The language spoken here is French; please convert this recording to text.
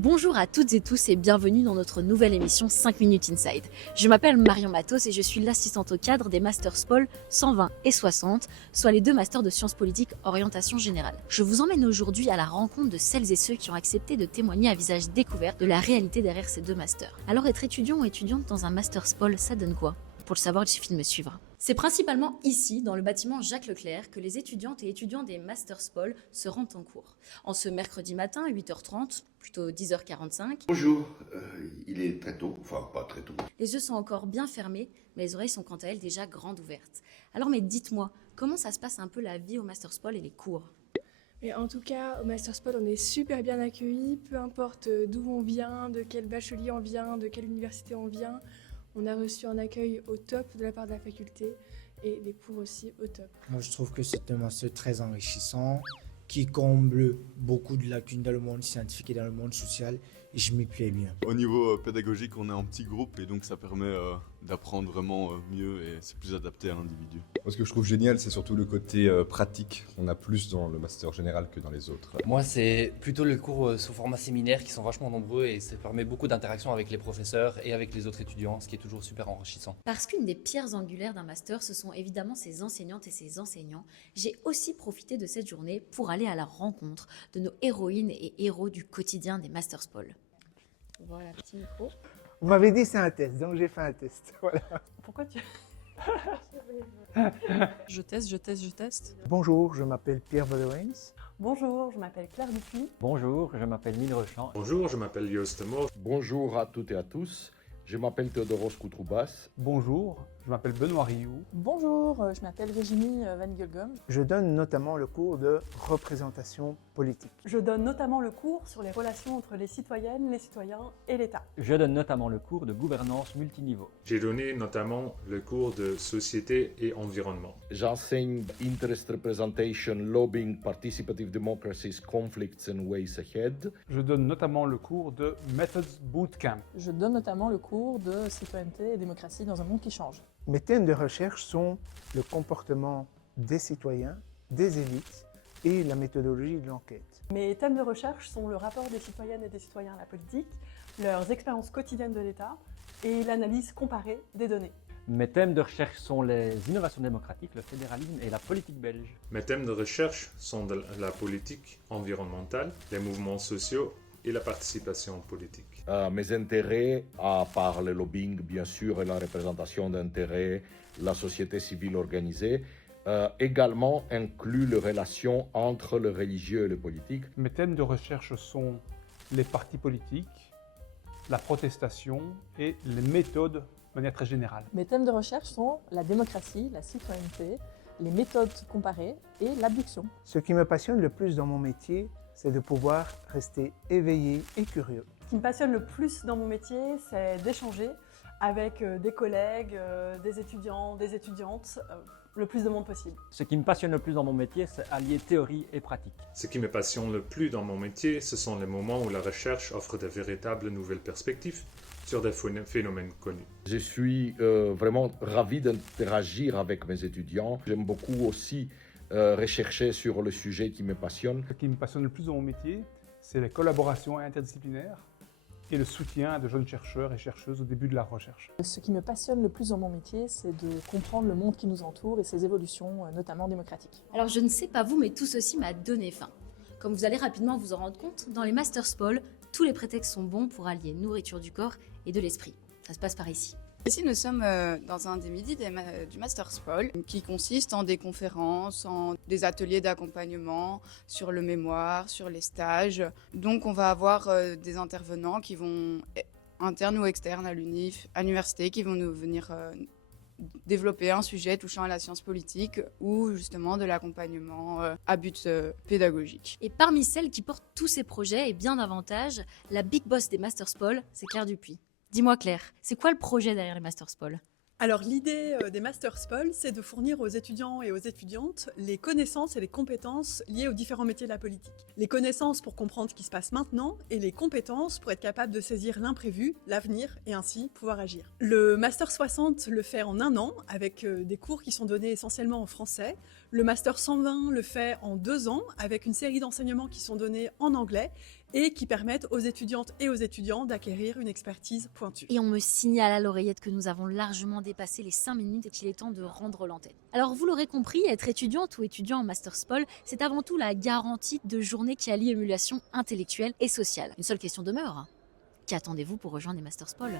Bonjour à toutes et tous et bienvenue dans notre nouvelle émission 5 minutes Inside. Je m'appelle Marion Matos et je suis l'assistante au cadre des Masters Paul 120 et 60, soit les deux masters de sciences politiques orientation générale. Je vous emmène aujourd'hui à la rencontre de celles et ceux qui ont accepté de témoigner à visage découvert de la réalité derrière ces deux masters. Alors être étudiant ou étudiante dans un Masters Paul, ça donne quoi ? Pour le savoir, il suffit de me suivre. C'est principalement ici, dans le bâtiment Jacques Leclerc, que les étudiantes et étudiants des Masters Paul se rendent en cours. En ce mercredi matin, 8h30, plutôt 10h45. Bonjour, il est très tôt, enfin pas très tôt. Les yeux sont encore bien fermés, mais les oreilles sont quant à elles déjà grandes ouvertes. Alors mais dites-moi, comment ça se passe un peu la vie au Masters Paul et les cours ? Mais en tout cas, au Masters Paul, on est super bien accueillis, peu importe d'où on vient, de quel bachelier on vient, de quelle université on vient. On a reçu un accueil au top de la part de la faculté et des cours aussi au top. Moi, je trouve que c'est un master très enrichissant qui comble beaucoup de lacunes dans le monde scientifique et dans le monde social et je m'y plais bien. Au niveau pédagogique, on est en petit groupe et donc ça permet d'apprendre vraiment mieux et c'est plus adapté à l'individu. Moi, ce que je trouve génial, c'est surtout le côté pratique. On a plus dans le master général que dans les autres. Moi, c'est plutôt les cours sous format séminaire qui sont vachement nombreux et ça permet beaucoup d'interactions avec les professeurs et avec les autres étudiants, ce qui est toujours super enrichissant. Parce qu'une des pierres angulaires d'un master, ce sont évidemment ses enseignantes et ses enseignants, j'ai aussi profité de cette journée pour aller à la rencontre de nos héroïnes et héros du quotidien des Masters Paul. Voilà, petit micro. Vous m'avez dit c'est un test, donc j'ai fait un test. Voilà. Pourquoi tu... Je teste. Bonjour, je m'appelle Pierre Valerens. Bonjour, je m'appelle Claire Dupuis. Bonjour, je m'appelle Mine Rochant. Bonjour, je m'appelle Joost de Mol. Bonjour à toutes et à tous, je m'appelle Theodoros Koutroubas. Bonjour, je m'appelle Benoît Rioux. Bonjour, je m'appelle Virginie Van Gulgum. Je donne notamment le cours de représentation politique. Je donne notamment le cours sur les relations entre les citoyennes, les citoyens et l'État. Je donne notamment le cours de gouvernance multiniveau. J'ai donné notamment le cours de société et environnement. J'enseigne Interest Representation, Lobbying, Participative Democracies, Conflicts and Ways Ahead. Je donne notamment le cours de Methods Bootcamp. Je donne notamment le cours de citoyenneté et démocratie dans un monde qui change. Mes thèmes de recherche sont le comportement des citoyens, des élites et la méthodologie de l'enquête. Mes thèmes de recherche sont le rapport des citoyennes et des citoyens à la politique, leurs expériences quotidiennes de l'État et l'analyse comparée des données. Mes thèmes de recherche sont les innovations démocratiques, le fédéralisme et la politique belge. Mes thèmes de recherche sont de la politique environnementale, les mouvements sociaux et la participation politique. Mes intérêts, à part le lobbying bien sûr et la représentation d'intérêts, la société civile organisée, également incluent les relations entre le religieux et le politique. Mes thèmes de recherche sont les partis politiques, la protestation et les méthodes de manière très générale. Mes thèmes de recherche sont la démocratie, la citoyenneté, les méthodes comparées et l'abduction. Ce qui me passionne le plus dans mon métier, c'est de pouvoir rester éveillé et curieux. Ce qui me passionne le plus dans mon métier, c'est d'échanger avec des collègues, des étudiants, des étudiantes, le plus de monde possible. Ce qui me passionne le plus dans mon métier, c'est allier théorie et pratique. Ce qui me passionne le plus dans mon métier, ce sont les moments où la recherche offre de véritables nouvelles perspectives sur des phénomènes connus. Je suis vraiment ravi d'interagir avec mes étudiants. J'aime beaucoup aussi rechercher sur le sujet qui me passionne. Ce qui me passionne le plus dans mon métier, c'est les collaborations interdisciplinaires et le soutien de jeunes chercheurs et chercheuses au début de la recherche. Ce qui me passionne le plus dans mon métier, c'est de comprendre le monde qui nous entoure et ses évolutions, notamment démocratiques. Alors je ne sais pas vous, mais tout ceci m'a donné faim. Comme vous allez rapidement vous en rendre compte, dans les Masters Paul, tous les prétextes sont bons pour allier nourriture du corps et de l'esprit. Ça se passe par ici. Ici, nous sommes dans un des midis du Masters Paul, qui consiste en des conférences, en des ateliers d'accompagnement sur le mémoire, sur les stages. Donc, on va avoir des intervenants qui vont, internes ou externes à l'université, qui vont nous venir développer un sujet touchant à la science politique ou justement de l'accompagnement à but pédagogique. Et parmi celles qui portent tous ces projets et bien davantage, la big boss des Masters Paul, c'est Claire Dupuis. Dis-moi Claire, c'est quoi le projet derrière les Masters Paul ? Alors l'idée des Masters Paul, c'est de fournir aux étudiants et aux étudiantes les connaissances et les compétences liées aux différents métiers de la politique. Les connaissances pour comprendre ce qui se passe maintenant et les compétences pour être capable de saisir l'imprévu, l'avenir et ainsi pouvoir agir. Le Master 60 le fait en un an avec des cours qui sont donnés essentiellement en français. Le Master 120 le fait en 2 ans avec une série d'enseignements qui sont donnés en anglais et qui permettent aux étudiantes et aux étudiants d'acquérir une expertise pointue. Et on me signale à l'oreillette que nous avons largement dépassé les 5 minutes et qu'il est temps de rendre l'antenne. Alors vous l'aurez compris, être étudiante ou étudiant en Master SPOL, c'est avant tout la garantie de journées qui allient émulation intellectuelle et sociale. Une seule question demeure. Qu'attendez-vous pour rejoindre les Master SPOL ?